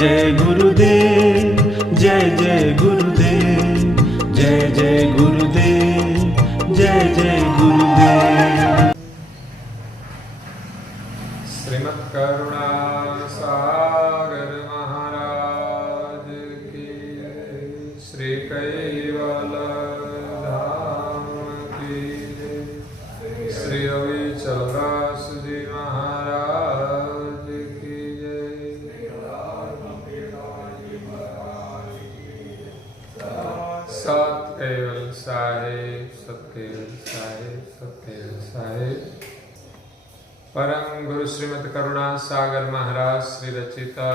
जय गुरुदेव, जय जय गुरुदेव, जय जय गुरुदेव, जय जय गुरुदेव। श्रीमद् करुणा सागर महाराज की जय। श्री कैवल धाम की जय। श्री रविचंद्रदास जी महाराज की जय। सत केवल साहेब, सत केवल साहेब, सत केवल साहेब। परम गुरु श्रीमद् करुणा सागर महाराज श्री रचिता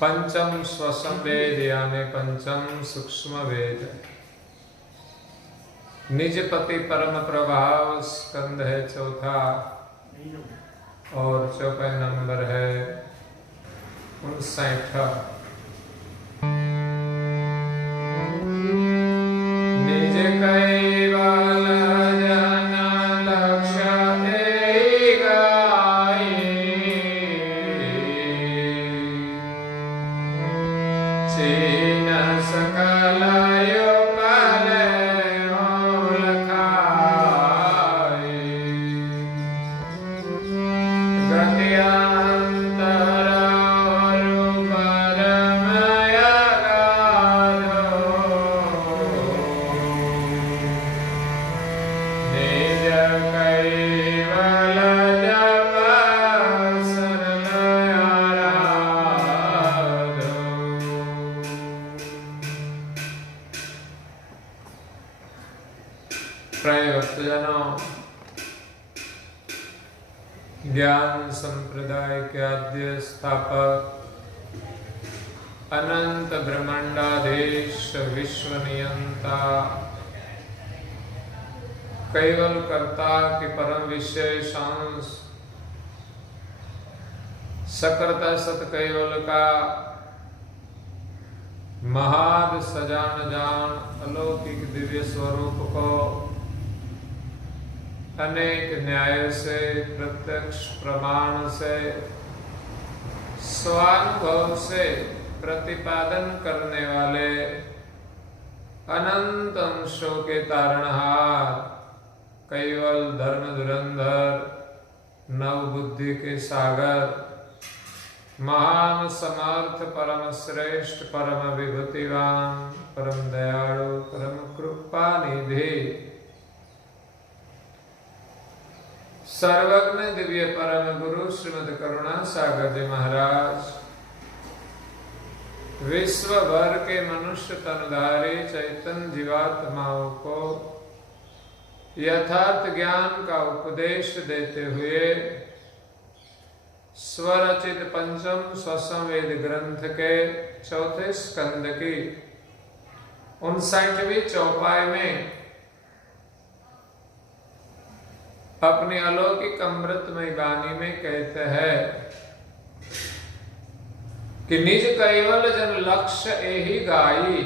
पंचम स्वसम वेद यानी पंचम सूक्ष्म वेद, निज पति परम प्रभाव स्कंद है चौथा और चौथा नंबर है 59। निज कैवल ज्ञान संप्रदाय के आद्य स्थापक अनंत ब्रह्मांडाधीश विश्व नियंता कैवल कर्ता के परम विशेष अंश सकर्ता सत कैवल का महाद सजान जान अलौकिक दिव्य स्वरूप को अनेक न्याय से प्रत्यक्ष प्रमाण से स्वानुभव से प्रतिपादन करने वाले अनंत अंशों के तारणहार कैवल धर्म धुरंधर नव बुद्धि के सागर महान समर्थ परम श्रेष्ठ परम विभूतिवान परम दयालु परम कृपा निधि सर्वज्ञ दिव्य परम गुरु श्रीमद् करुणा सागर जी महाराज विश्व भर के मनुष्य तनधारी चैतन्य जीवात्माओं को यथार्थ ज्ञान का उपदेश देते हुए स्वरचित पंचम स्वसंवेद ग्रंथ के चौथे स्कंद की 59वीं चौपाई में अपनी अलौकिक अमृतमय वाणी में कहते हैं कि निज कैवल जन लक्ष्य एहि गाई,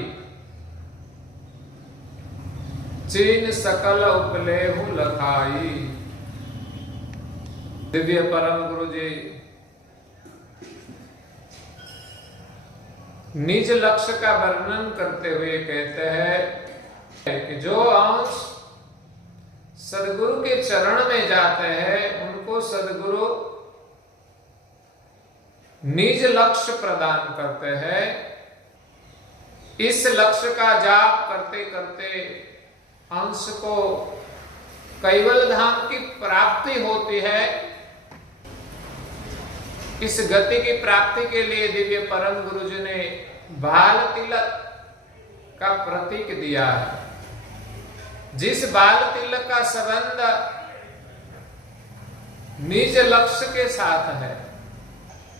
चीन सकल उपलेहु लखाई। दिव्य परम गुरु जी निज लक्ष्य का वर्णन करते हुए कहते हैं कि जो अंश सदगुरु के चरण में जाते हैं उनको सदगुरु निज लक्ष्य प्रदान करते हैं। इस लक्ष्य का जाप करते करते अंश को कैवल धाम की प्राप्ति होती है। इस गति की प्राप्ति के लिए दिव्य परम गुरु जी ने बाल तिलक का प्रतीक दिया है। जिस बाल तिलक का संबंध निज लक्ष्य के साथ है,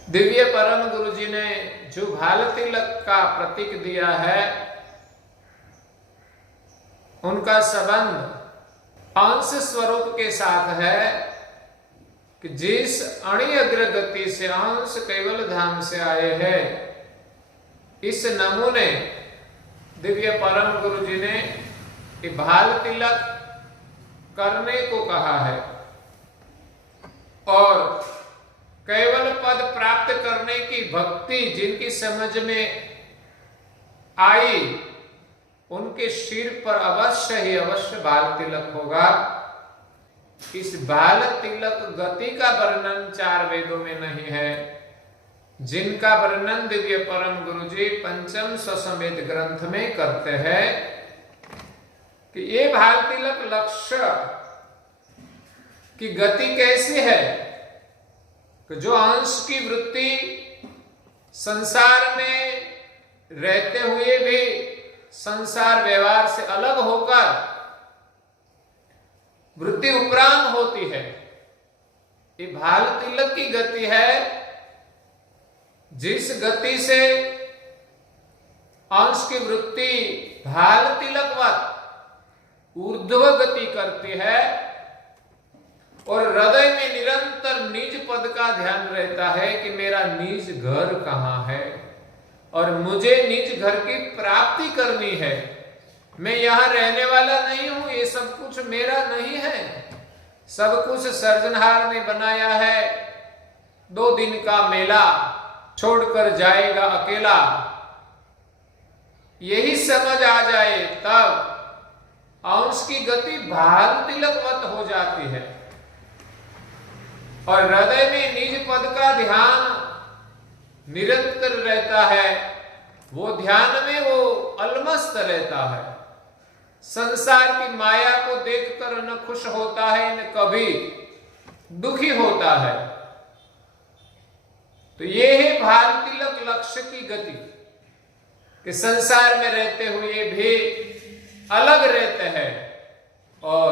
दिव्य परम गुरु जी ने जो बाल तिलक का प्रतीक दिया है उनका संबंध अंश स्वरूप के साथ है कि जिस अणिअग्र गति से अंश कैवल धाम से आए हैं, इस नमूने दिव्य परम गुरु जी ने भाल तिलक करने को कहा है। और केवल पद प्राप्त करने की भक्ति जिनकी समझ में आई, उनके सिर पर अवश्य ही अवश्य बाल तिलक होगा। इस बाल तिलक गति का वर्णन 4 वेदों में नहीं है, जिनका वर्णन दिव्य परम गुरुजी पंचम स्वसंवेद ग्रंथ में करते हैं कि ये बाल तिलक लक्ष्य की गति कैसी है कि जो अंश की वृत्ति संसार में रहते हुए भी संसार व्यवहार से अलग होकर वृत्ति उपरांत होती है, ये भाल तिलक की गति है। जिस गति से अंश की वृत्ति भाल तिलकवत ऊर्ध्व गति करती है और हृदय में निरंतर निज पद का ध्यान रहता है कि मेरा निज घर कहां है और मुझे निज घर की प्राप्ति करनी है। मैं यहां रहने वाला नहीं हूं, ये सब कुछ मेरा नहीं है, सब कुछ सर्जनहार ने बनाया है। 2 दिन का मेला छोड़कर जाएगा अकेला, यही समझ आ जाए तब अंश की गति भाल तिलकवत हो जाती है और हृदय में निज पद का ध्यान निरंतर रहता है। वो ध्यान में वो अलमस्त रहता है, संसार की माया को देखकर न खुश होता है न कभी दुखी होता है। तो ये है भाल तिलक लक्ष्य की गति कि संसार में रहते हुए भी अलग रहते हैं और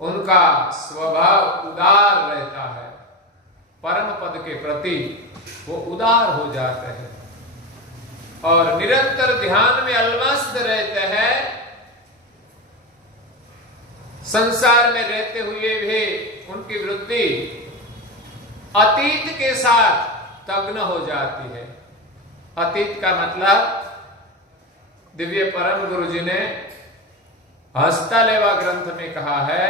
उनका स्वभाव उदार रहता है, परम पद के प्रति वो उदार हो जाते हैं और निरंतर ध्यान में अलमस्त रहते हैं। संसार में रहते हुए भी उनकी वृत्ति अतीत के साथ तग्न हो जाती है। अतीत का मतलब दिव्य परम गुरुजी ने हस्तलेवा ग्रंथ में कहा है,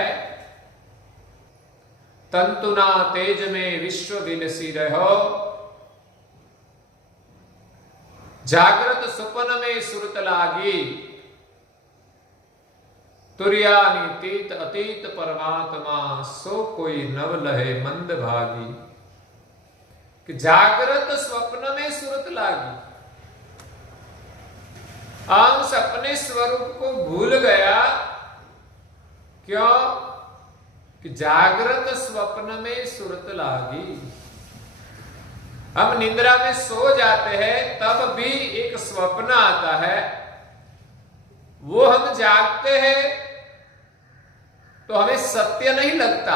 तंतुना तेज में विश्व विलसी रहो, जागृत सुपन में सुरत लागी, तुर्यानि तीत अतीत परमात्मा, सो कोई नव लहे मंद भागी। कि जागृत स्वप्न में सुरत लागी, अंश अपने स्वरूप को भूल गया। क्यों? कि जागृत स्वप्न में सुरत लागी। हम निद्रा में सो जाते हैं तब भी एक स्वप्न आता है, वो हम जागते हैं तो हमें सत्य नहीं लगता,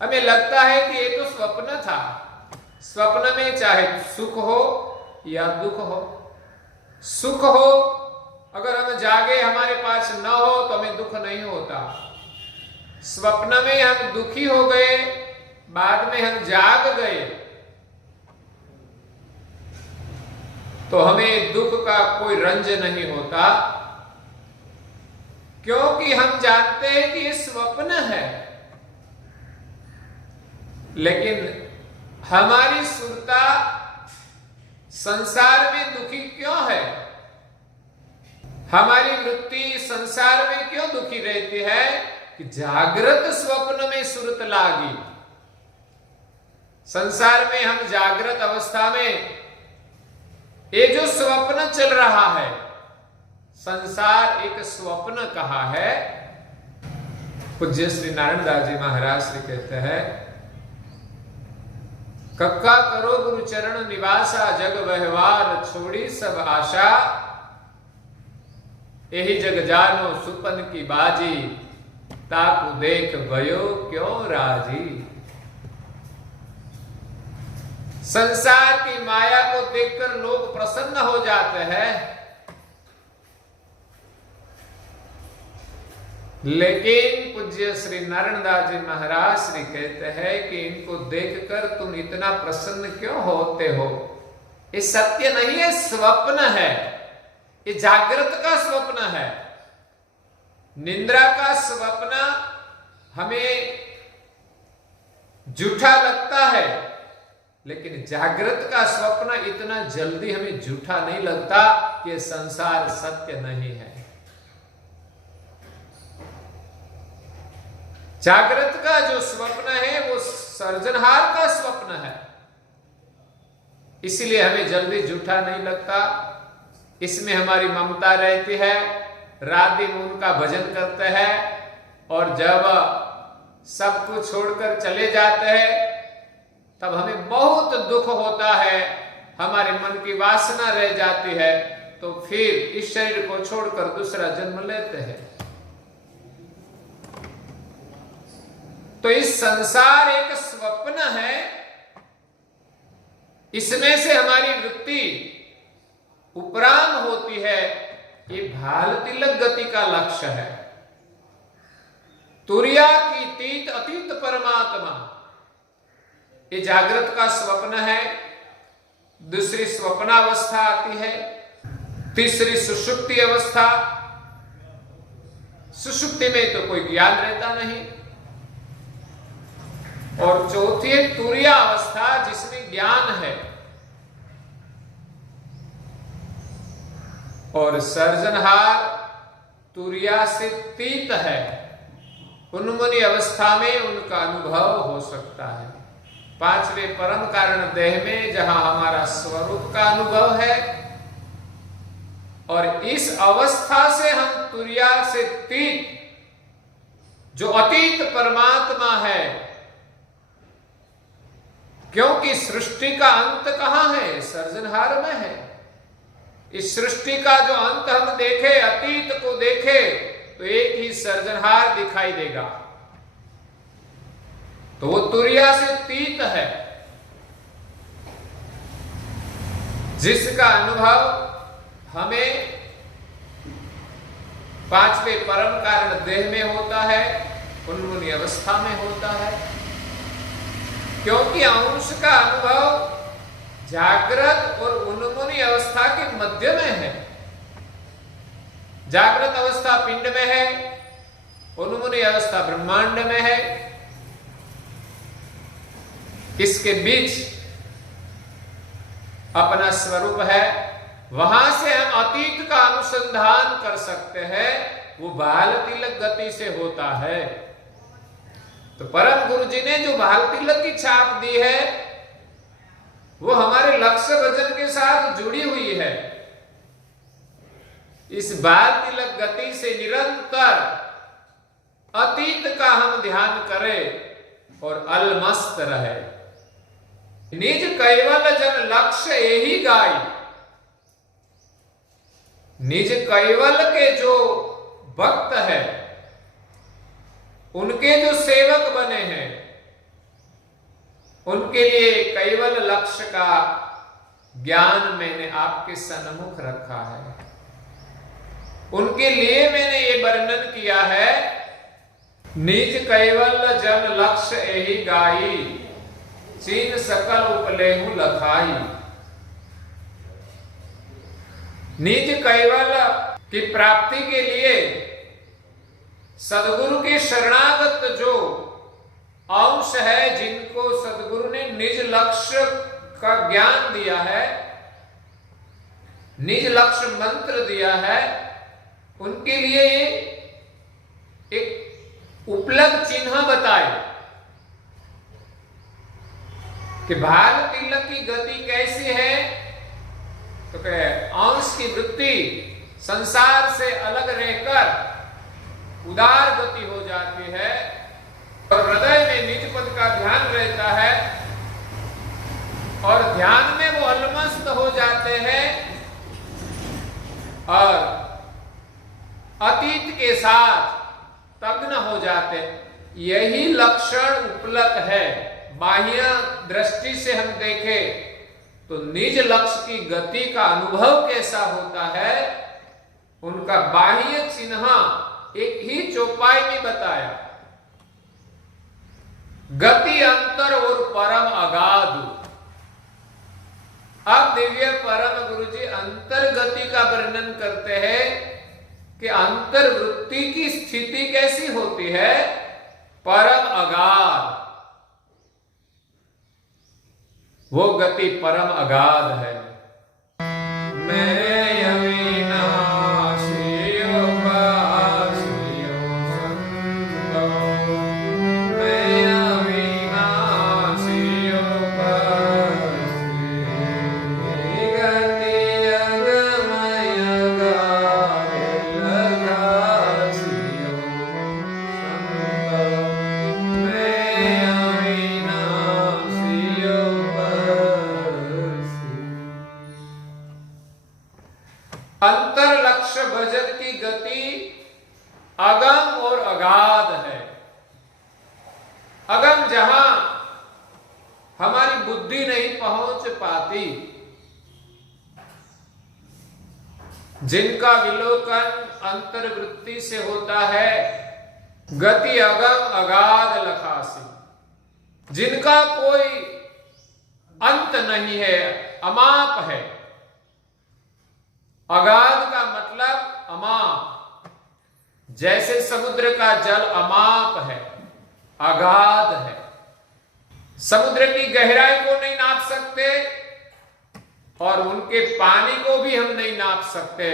हमें लगता है कि ये तो स्वप्न था। स्वप्न में चाहे सुख हो या दुख हो, सुख हो अगर हम जागे हमारे पास न हो तो हमें दुख नहीं होता। स्वप्न में हम दुखी हो गए, बाद में हम जाग गए तो हमें दुख का कोई रंज नहीं होता, क्योंकि हम जानते हैं कि ये स्वप्न है। लेकिन हमारी सुरता संसार में दुखी क्यों है? हमारी वृत्ति संसार में क्यों दुखी रहती है? कि जागृत स्वप्न में सुरत लागी। संसार में हम जागृत अवस्था में ये जो स्वप्न चल रहा है, संसार एक स्वप्न कहा है। पूज्य श्री नारायण दास जी महाराज श्री कहते हैं, कक्का करो गुरु चरण निवासा, जग व्यवहार छोड़ी सब आशा, यही जग जानो सुपन की बाजी, ताकू देख भयो क्यों राजी। संसार की माया को देखकर लोग प्रसन्न हो जाते हैं, लेकिन पूज्य श्री नारायण दास जी महाराज श्री कहते हैं कि इनको देखकर तुम इतना प्रसन्न क्यों होते हो? ये सत्य नहीं है, स्वप्न है, ये जागृत का स्वप्न है। निद्रा का स्वप्न हमें झूठा लगता है, लेकिन जागृत का स्वप्न इतना जल्दी हमें झूठा नहीं लगता कि ये संसार सत्य नहीं है। जागृत का जो स्वप्न है वो सर्जनहार का स्वप्न है, इसलिए हमें जल्दी झूठा नहीं लगता। इसमें हमारी ममता रहती है, रात दिन उनका भजन करते हैं, और जब सब कुछ छोड़कर चले जाते हैं तब हमें बहुत दुख होता है, हमारे मन की वासना रह जाती है, तो फिर इस शरीर को छोड़कर दूसरा जन्म लेते हैं। तो इस संसार एक स्वप्न है, इसमें से हमारी वृत्ति उपराम होती है। ये भाल तिलक गति का लक्ष्य है। तुरिया की तीत अतीत परमात्मा, ये जागृत का स्वप्न है। दूसरी स्वप्नावस्था आती है, तीसरी सुषुप्ति अवस्था। सुषुप्ति में तो कोई ज्ञान रहता नहीं, और चौथी है तुरिया अवस्था, जिसमें ज्ञान है। और सर्जनहार तुरिया से तीत है, उन्मुनि अवस्था में उनका अनुभव हो सकता है। पांचवें परम कारण देह में जहां हमारा स्वरूप का अनुभव है, और इस अवस्था से हम तुरिया से तीत, जो अतीत परमात्मा है, क्योंकि सृष्टि का अंत कहां है? सर्जनहार में है। इस सृष्टि का जो अंत हम देखे, अतीत को देखे, तो एक ही सर्जनहार दिखाई देगा, तो वो तुरिया से तीत है, जिसका अनुभव हमें पांचवें परम कारण देह में होता है, उन्मुनि अवस्था में होता है। क्योंकि अंश का अनुभव जागृत और उन्मुनि अवस्था के मध्य में है। जागृत अवस्था पिंड में है, उन्मुनि अवस्था ब्रह्मांड में है। इसके बीच अपना स्वरूप है, वहां से हम अतीत का अनुसंधान कर सकते हैं। वो बाल तिलक गति से होता है। तो परम गुरु जी ने जो बाल तिलक की छाप दी है, वो हमारे लक्ष्य वचन के साथ जुड़ी हुई है। इस बाल तिलक गति से निरंतर अतीत का हम ध्यान करें और अलमस्त रहे। निज कैवल जन लक्ष्य यही गाई। निज कैवल के जो भक्त है, उनके जो सेवक बने हैं, उनके लिए कैवल लक्ष्य का ज्ञान मैंने आपके सन्मुख रखा है। उनके लिए मैंने ये वर्णन किया है, निज कैवल जन लक्ष्य यही गाई, चीन सकल उपलेहु लखाई। निज कैवल की प्राप्ति के लिए सदगुरु के शरणागत जो अंश है, जिनको सदगुरु ने निज लक्ष्य का ज्ञान दिया है, निज लक्ष्य मंत्र दिया है, उनके लिए एक उपलब्ध चिन्ह बताए कि भाल तिलक की गति कैसी है। तो कहे अंश की वृत्ति संसार से अलग रहकर उदार गति हो जाती है, और हृदय में निज पद का ध्यान रहता है, और ध्यान में वो अलमस्त हो जाते हैं, और अतीत के साथ तग्न हो जाते। यही लक्षण उपलब्ध है। बाह्य दृष्टि से हम देखें तो निज लक्ष्य की गति का अनुभव कैसा होता है, उनका बाह्य चिन्ह एक ही चौपाई में बताया। गति अंतर और परम अगाध। अब दिव्य परम गुरु जी अंतर गति का वर्णन करते हैं कि अंतर वृत्ति की स्थिति कैसी होती है। परम अगाध, वो गति परम अगाध है। मैं अविनाशी उपासी संतो, मैं अविनाशी उपासी, गति अगमय गाय लगासियो संतो, मैं अविनाशी उपासी। अंतर लक्ष्य भजन की गति अगम और अगाध है। अगम जहां हमारी बुद्धि नहीं पहुंच पाती, जिनका विलोकन अंतर्वृत्ति से होता है, गति अगम अगाध लखासी, जिनका कोई अंत नहीं है, अमाप है। अगाध का मतलब अमाप, जैसे समुद्र का जल अमाप है, अगाध है। समुद्र की गहराई को नहीं नाप सकते और उनके पानी को भी हम नहीं नाप सकते।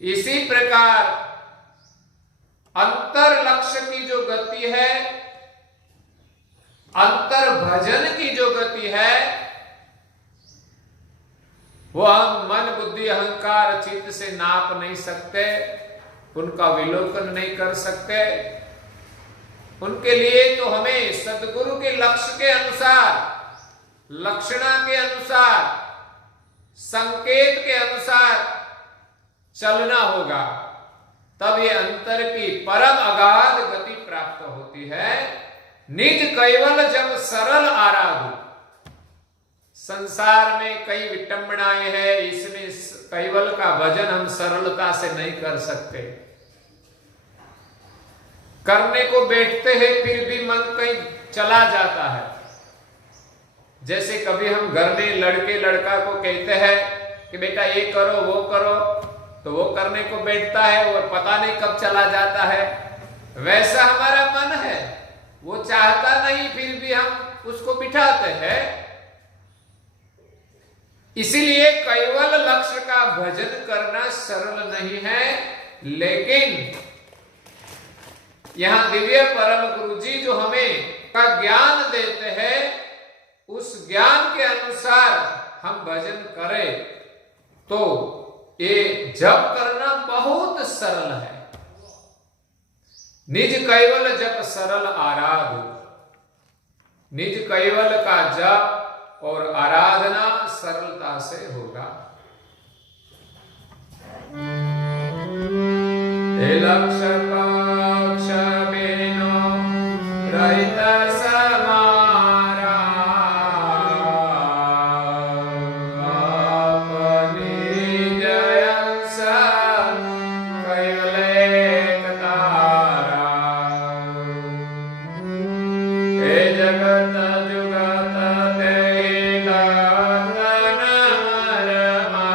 इसी प्रकार अंतर लक्ष्य की जो गति है, अंतर भजन की जो गति है, वो हम मन बुद्धि अहंकार चित्त से नाप नहीं सकते, उनका विलोकन नहीं कर सकते। उनके लिए तो हमें सद्गुरु के लक्ष्य के अनुसार, लक्षणा के अनुसार, संकेत के अनुसार चलना होगा, तब ये अंतर की परम अगाध गति प्राप्त होती है। निज कैवल जब सरल आराधु, संसार में कई विटंबनाएं हैं, इसमें कैवल का भजन हम सरलता से नहीं कर सकते। करने को बैठते हैं फिर भी मन कहीं चला जाता है। जैसे कभी हम घर में लड़के लड़का को कहते हैं कि बेटा ये करो वो करो, तो वो करने को बैठता है और पता नहीं कब चला जाता है। वैसा हमारा मन है, वो चाहता नहीं फिर भी हम उसको बिठाते हैं। इसीलिए कैवल लक्ष्य का भजन करना सरल नहीं है, लेकिन यहां दिव्य परम गुरु जी जो हमें का ज्ञान देते हैं, उस ज्ञान के अनुसार हम भजन करें तो ये जप करना बहुत सरल है। निज कैवल जप सरल आराधु, निज कैवल का जप और आराधना सरलता से होगा। लक्ष्य पक्ष बिनु रहित समारा, अपनी जयंस कैवलेक तारा। हे जगत जुगत तेहि लंघन मरमा,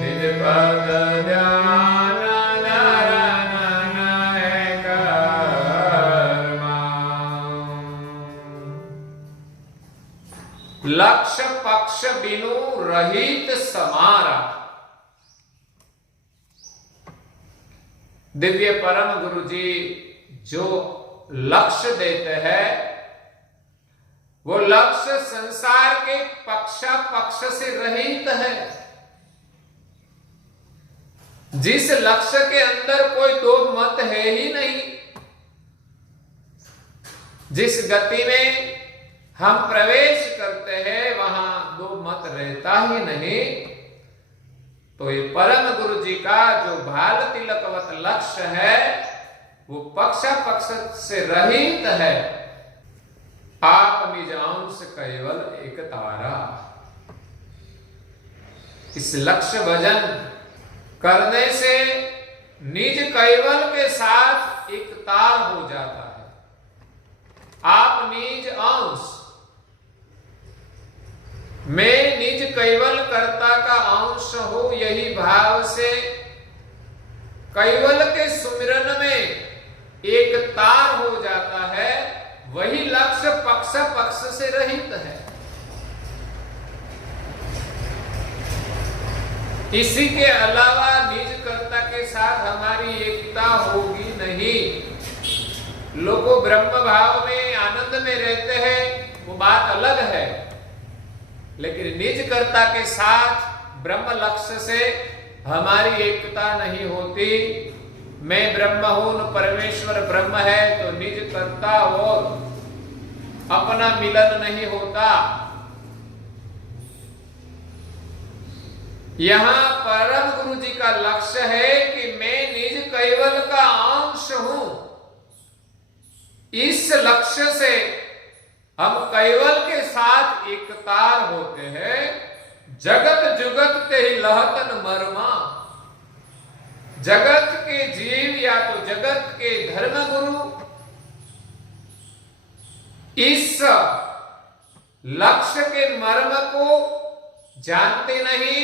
निज पद ध्यान धरन नय कर्मा। लक्ष्य पक्ष बिनु रहित समारा। दिव्य परम गुरु जी जो लक्ष्य देते हैं, वो लक्ष्य संसार के पक्ष से रहित है। जिस लक्ष्य के अंदर कोई दो मत है ही नहीं, जिस गति में हम प्रवेश करते हैं वहां दो मत रहता ही नहीं। तो ये परम गुरु जी का जो भाल तिलकवत लक्ष्य है, वो पक्ष से रहित है। आप निज अंश केवल एक तारा। इस लक्ष्य भजन करने से निज कैवल के साथ एक तार हो जाता है। आप निज अंश, मैं निज कैवल कर्ता का अंश हूं, यही भाव से कैवल के सुमिरन में एक तार हो जाता है। वही लक्ष्य लक्ष्य पक्ष पक्ष से रहित है। इसी के अलावा निज कर्ता के साथ हमारी एकता होगी नहीं। लोगों ब्रह्म भाव में आनंद में रहते हैं, वो बात अलग है, लेकिन निज कर्ता के साथ ब्रह्म लक्ष्य से हमारी एकता नहीं होती। मैं ब्रह्म हूं, परमेश्वर ब्रह्म है, तो निज कर्ता और अपना मिलन नहीं होता। यहां परम गुरु जी का लक्ष्य है कि मैं निज कैवल का अंश हूं। इस लक्ष्य से हम कैवल के साथ एकतार होते हैं। जगत जुगत ते ही लहतन मरमा। जगत के जीव या तो जगत के धर्म गुरु इस लक्ष्य के मर्म को जानते नहीं,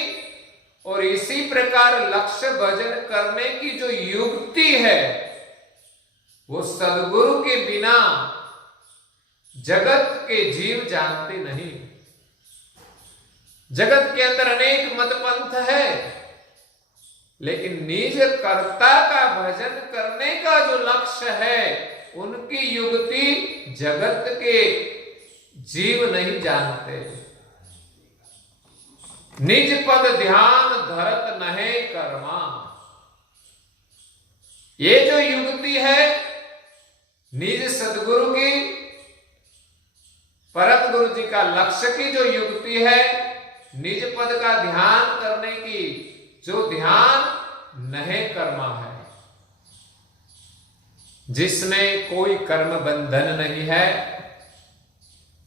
और इसी प्रकार लक्ष्य भजन करने की जो युक्ति है वो सदगुरु के बिना जगत के जीव जानते नहीं। जगत के अंदर अनेक मतपंथ है, लेकिन निज कर्ता का भजन करने का जो लक्ष्य है उनकी युक्ति जगत के जीव नहीं जानते। निज पद ध्यान धरत नहे कर्मा। ये जो युक्ति है निज सदगुरु की, परम गुरु जी का लक्ष्य की जो युक्ति है, निज पद का ध्यान करने की जो ध्यान नहे कर्मा है, जिसमें कोई कर्म बंधन नहीं है,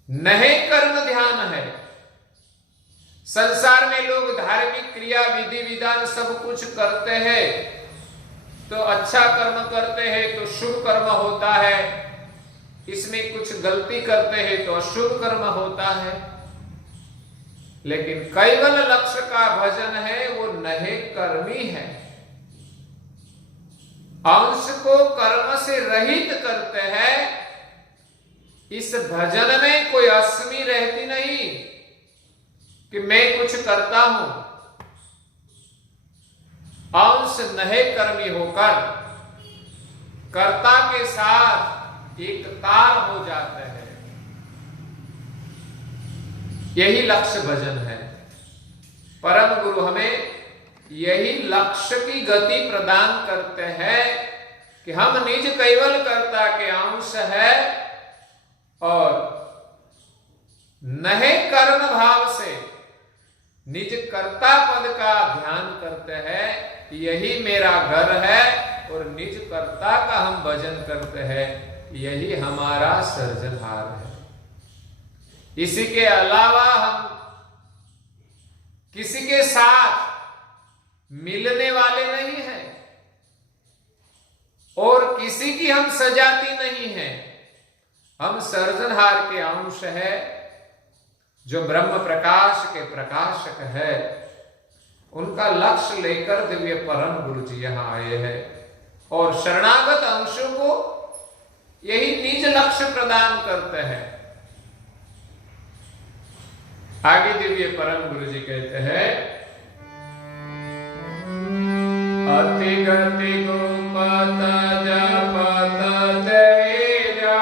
नहे कर्म ध्यान है। संसार में लोग धार्मिक क्रिया विधि विधान सब कुछ करते हैं, तो अच्छा कर्म करते हैं तो शुभ कर्म होता है, इसमें कुछ गलती करते हैं तो अशुभ कर्म होता है। लेकिन कैवल लक्ष्य का भजन है वो नहे कर्मी है। अंश को कर्म से रहित करते हैं। इस भजन में कोई अस्मि रहती नहीं कि मैं कुछ करता हूं। अंश नहे कर्मी होकर कर्ता के साथ एक तार हो जाते हैं। यही लक्ष्य भजन है। परम गुरु हमें यही लक्ष्य की गति प्रदान करते हैं कि हम निज कैवल कर्ता के अंश है और नहे कर्म भाव से निज कर्ता पद का ध्यान करते हैं। यही मेरा घर है और निज कर्ता का हम भजन करते हैं। यही हमारा सर्जनहार है। इसी के अलावा हम किसी के साथ मिलने वाले नहीं हैं और किसी की हम सजाती नहीं है। हम सर्जनहार के अंश है। जो ब्रह्म प्रकाश के प्रकाशक है, उनका लक्ष्य लेकर दिव्य परम गुरु जी यहां आए हैं और शरणागत अंशों को यही निज लक्ष्य प्रदान करते हैं। आगे दिव्य परम गुरु जी कहते हैं, अति गति गोपत जपत तेजा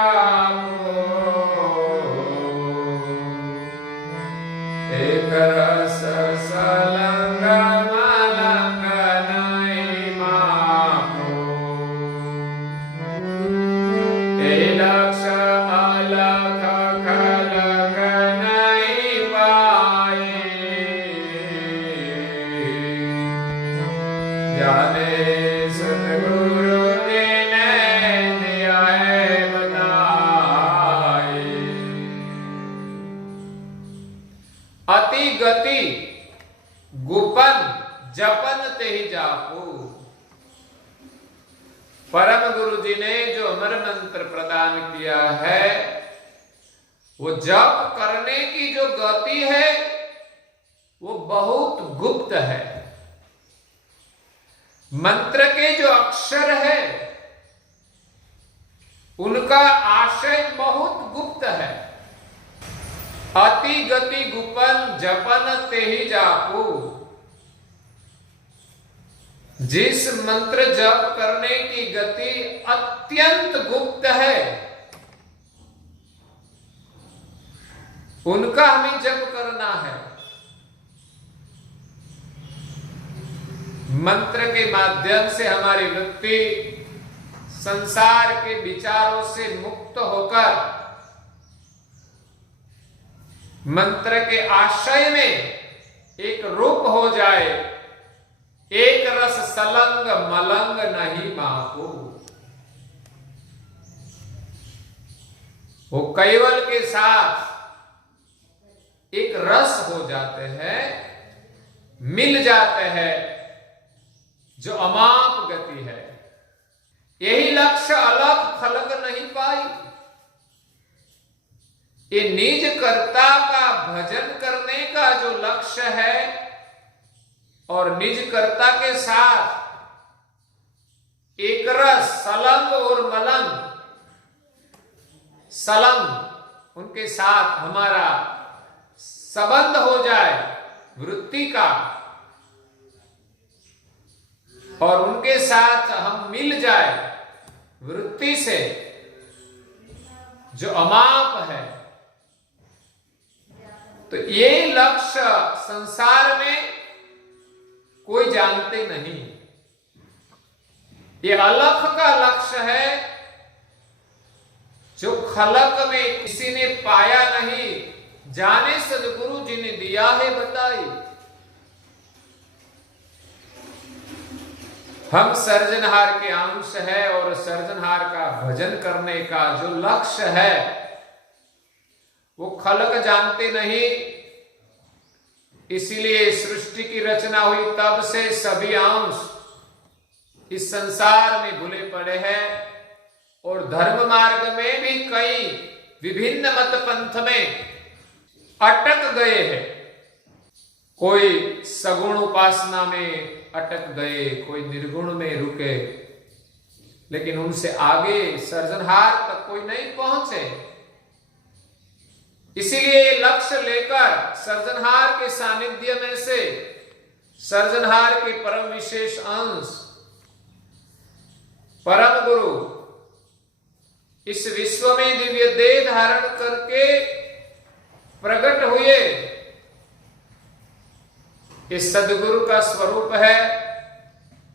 एक रस सलंग मलंग नहीं मापो। ए लक्ष्य अलख खलग नहीं पाए। जाने सतगुरु ने दिया है बताए। अति गति गुपन जपन ते ही जापू। परम गुरु जी ने जो अमर मंत्र प्रदान किया है, वो जप करने की जो गति है वो बहुत गुप्त है। मंत्र के जो अक्षर है उनका आशय बहुत गुप्त है। अति गति गुपन जपन ते ही जापू। जिस मंत्र जप करने की गति अत्यंत गुप्त है, उनका हमें जप करना है। मंत्र के माध्यम से हमारी वृत्ति संसार के विचारों से मुक्त होकर मंत्र के आशय में एक रूप हो जाए। एक रस सलंग मलंग नहीं मापू। वो कैवल के साथ एक रस हो जाते हैं, मिल जाते हैं, जो अमाप गति है। यही लक्ष्य अलग खलक नहीं पाई। ये निज कर्ता का भजन करने का जो लक्ष्य है और निज कर्ता के साथ एक रस सलंग और मलंग, सलंग उनके साथ हमारा संबंध हो जाए वृत्ति का, और उनके साथ हम मिल जाए वृत्ति से जो अमाप है, तो ये लक्ष्य संसार में कोई जानते नहीं। ये अलख का लक्ष्य है जो खलक में किसी ने पाया नहीं, जाने सदगुरु जी ने दिया है बताई। हम सर्जनहार के अंश है और सर्जनहार का भजन करने का जो लक्ष्य है वो खलक जानते नहीं। इसलिए सृष्टि की रचना हुई तब से सभी अंश इस संसार में भूले पड़े हैं और धर्म मार्ग में भी कई विभिन्न मत पंथ में अटक गए हैं। कोई सगुण उपासना में अटक गए, कोई निर्गुण में रुके, लेकिन उनसे आगे सर्जनहार तक कोई नहीं पहुंचे। इसीलिए लक्ष्य लेकर सर्जनहार के सानिध्य में से सर्जनहार के परम विशेष अंश परम गुरु इस विश्व में दिव्य देह धारण करके प्रकट हुए। इस सदगुरु का स्वरूप है।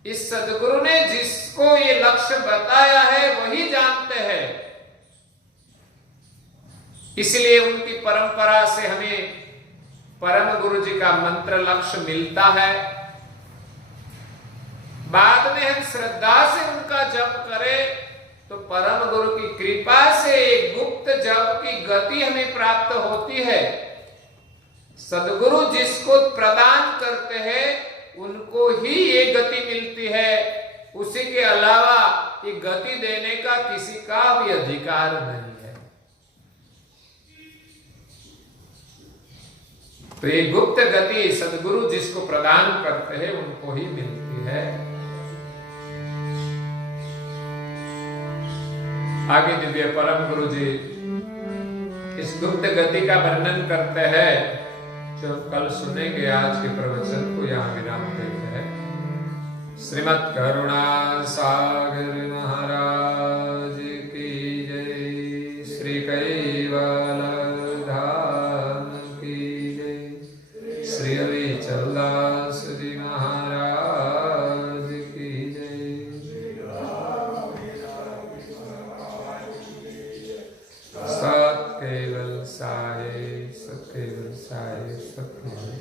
इस सदगुरु ने जिसको ये लक्ष्य बताया है वही जानते हैं। इसलिए उनकी परंपरा से हमें परम गुरु जी का मंत्र लक्ष्य मिलता है। बाद में हम श्रद्धा से उनका जप करें तो परम गुरु की कृपा से एक गुप्त जप की गति हमें प्राप्त होती है। सदगुरु जिसको प्रदान करते हैं उनको ही ये गति मिलती है। उसी के अलावा ये गति देने का किसी का भी अधिकार नहीं है। तो ये गुप्त गति सदगुरु जिसको प्रदान करते हैं उनको ही मिलती है। आगे दिव्य परम गुरु जी इस गुप्त गति का वर्णन करते हैं जो कल सुनेंगे। आज के प्रवचन को यहाँ विराम देते हैं। श्रीमद् करुणा सागर महाराज की जय। श्री कैवल धाम की जय। श्री अविचल दास जी महाराज की जय। सत केवल साहे, सत केवल साहे, सत केवल